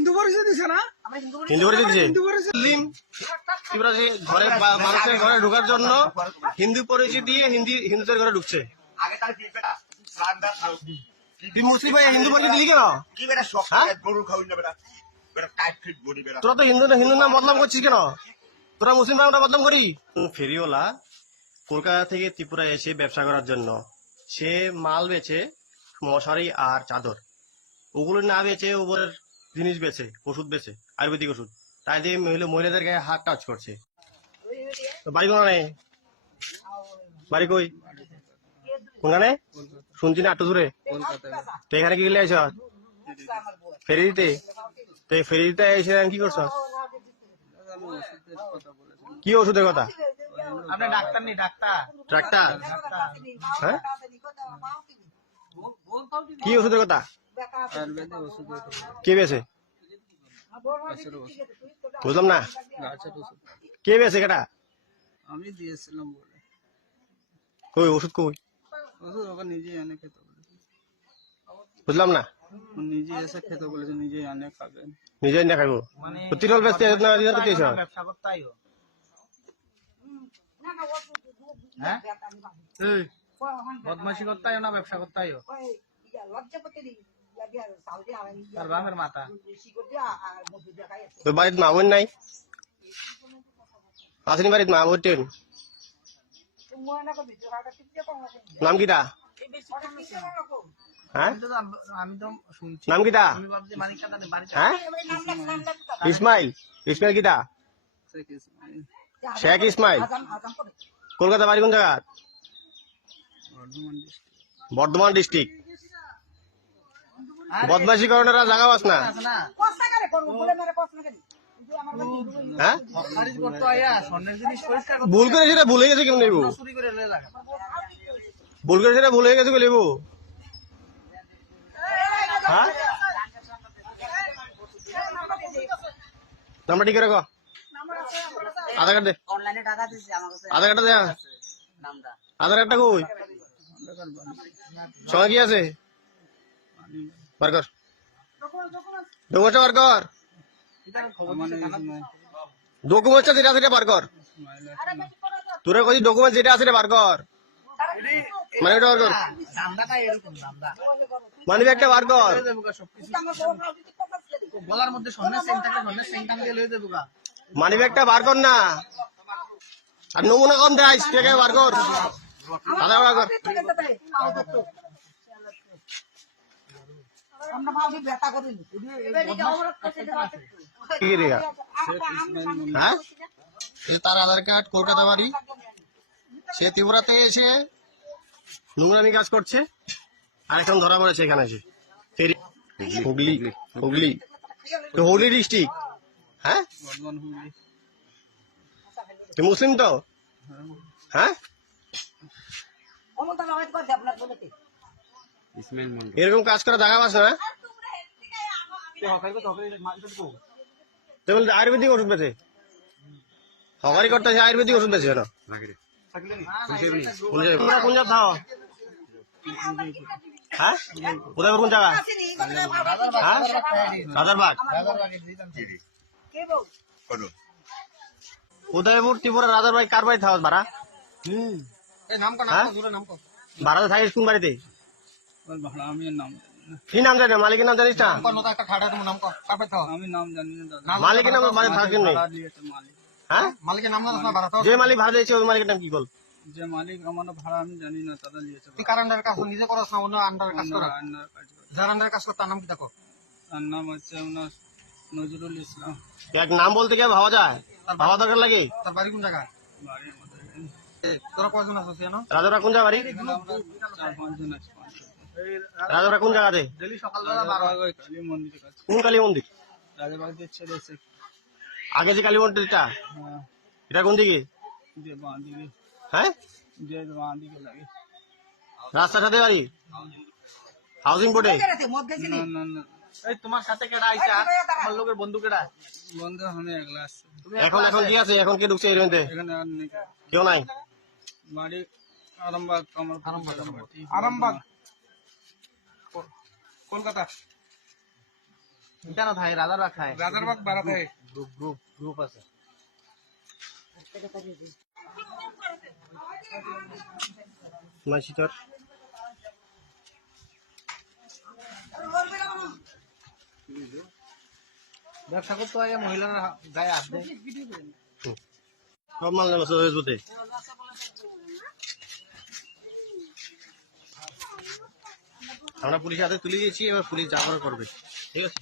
হিন্দু পরিচয় দিছে না? হিন্দু করে দিচ্ছে হিন্দু পরিচয় মুসলিম ঘরে মানুষের ঘরে ঢোকার জন্য হিন্দু পরিচয় দিয়ে হিন্দি হিন্দুদের ঘরে ঢুকছে? তুই মুসলিম ভাই হিন্দু পরিচয় দিলি কেন? কি বেটা সব হ্যাঁ? গরু খাওয়াই না বেটা। বেটা টাইট ফিট বডি বেটা। তোরা তো হিন্দু হিন্দুর নাম বদনাম করছিস কেন? তোরা মুসলিম নামটা বদনাম করি ফেরিওয়ালা কলকাতা থেকে ত্রিপুরা এসে ব্যবসা করার জন্য সে মাল বেচে মশারি আর চাদর। ওগুলো না বেচে ওপরের জিনিস বেছে ওষুধ বেছে আয়ুর্বেদিক ওষুধ। তাই দিয়ে মহিলা মহিলাদের গায়ে হাত টাচ করছে। তো বাড়ি কোনখানে বাড়ি কই? কোনখানে শুনছি না একটু দূরে। তো এখানে কি গেলে আইস ফেরি দিতে? তো এই ফেরি দিতে এসে কি করছ? কি ওষুধের কথা? আমরা ডাক্তার নেই ডাক্তার। ট্রাক্টার? হ্যাঁ? কি ওষুধের কথা? কে বেছে? বুঝলাম না। কে বেছে কেটা আমি দিয়েছিলাম বলে। কই ওষুধ কই? ওষুধ ওকে নিজেই এনে খেতে বুঝলাম না। নিজে এসে খেতে বলেছে নিজেই এনে খাবেন নিজে না খাইবো তো তিরল বেচতে না করতে ব্যবসা করতে আইও হ্যাঁ? এই, বদমাশি করতে আইও না ব্যবসা করতে আইও তার বাপের মাথা। তো বাড়িতে মা বোন নাই? আসেনি বাড়িতে মা বোন টেন? নাম কিটা হ্যাঁ? হ্যাঁ? ইসমাইল। ইসমাইল কিটা শেখ ইসমাইল। কলকাতা বাড়ি কোন জায়গা বর্ধমান ডিস্ট্রিক্ট বর্ধমান ডিস্ট্রিক্ট বদমাশি কারণে জায়গা পাস না আছে না হ্যাঁ খারিজ করতে আইয়া স্বর্ণের জিনিস পরিষ্কার করতে ভুল করে সেটা ভুলে গেছে কেমন নেব ভুল করে সেটা ভুলে গেছে কেমন নেব হ্যাঁ? নাম্বার ঠিক রাখো। আধার কার্ড দে। আধার কার্ডটা দে। আধার কার্ডটা কই? সঙ্গে কি আছে? বার কর ডকুমেন্টটা বার কর ডকুমেন্টটা যেটা বার কর তোরা কই ডকুমেন্ট যেটা আছে বার কর মানে এটা বার কর মানে একটা বার কর মধ্যে লয়ে গা না। আর নমুনা কম দেয় বার আধা বার কর হ্যাঁ? এ তার আধার কার্ড কলকাতা বাড়ি? সে ত্রিপুরাতে এসে নোংরামি কাজ করছে আর এখন ধরা পড়েছে এখানে এসে। হুগলি হুগলি। তো হুগলি ডিস্ট্রিক্ট হ্যাঁ? বর্ধমান তুই মুসলিম তো? হ্যাঁ। এরকম কাজ করা দেখা না তুই বলতে আয়ুর্বেদিক ওষুধ বেছে হকারি করতে আয়ুর্বেদিক ওষুধ বেছে কেন? তোমরা কোন জায়গা থাও হ্যাঁ? কোথায় কোন জায়গা? হ্যাঁ? উদয়পুর ত্রিপুরা রাজারবাগ কার বাড়ি। থাও ভাড়া হ্যাঁ? ভাড়াতে থাকিস কোন বাড়িতে? কি নাম জানি মালিকের নাম জানিস না? কো কাপে তো আমি নাম জানি না মালিকের নাম বাড়ি থাকেন নেই ভাড়া দিয়েছে মালিক। হ্যাঁ? মালিকের নাম না ভাড়া যে মালিক ভাড়া দিয়েছে ওই মালিকের নাম কি বল? যে মালিক আমার ভাড়া আমি জানি না দাদা দিয়েছে কার আন্ডারে কাজ নিজে করস না অন্য আন্ডারে কাজ করা? রান্নার কাজ করে। যার আন্ডারে কাজ কর তার নাম কি দেখো? তার নাম হচ্ছে ওনার নজরুল ইসলাম। এক নাম বলতে কি আর ভাবা যায়? ভাবা দরকার লাগে? তার বাড়ি কোন জায়গায়? তোরা আছিস রাজারা কোন জায়গা বাড়ি? চার পাঁচজন আছি পাঁচজন। রাজারা কোন জায়গাতে ডেলি সকালবেলা কালী কোন কালী মন্দির? আগে যে কালী মন্দিরটা? হ্যাঁ, এটা কোন দিকে? হ্যাঁ? রাস্তার সাথে বাড়ি? হাউজিং বোর্ডে না? না না এই তোমার সাথে কেডা আইসা আমার লোকের বন্ধু কেডা? বন্ধু আমি একলা এখন এখন কি আছে? এখন কে ঢুকছে এর মধ্যে এখানে আর নেই। কেউ নাই? বাড়ি আরামবাগ আমার আরামবাগ। কলকাতা। কেন থাকে রাজার বাগ খায় রাজার বাগ থাকে গ্রুপ গ্রুপ গ্রুপ আছে। মাসি তোর ব্যবসা করতে হয় মহিলারা গায়ে হাত দেয়। সব মাল নেব আমরা পুলিশের হাতে তুলে দিয়েছি এবার পুলিশ যা করে করবে। ঠিক আছে?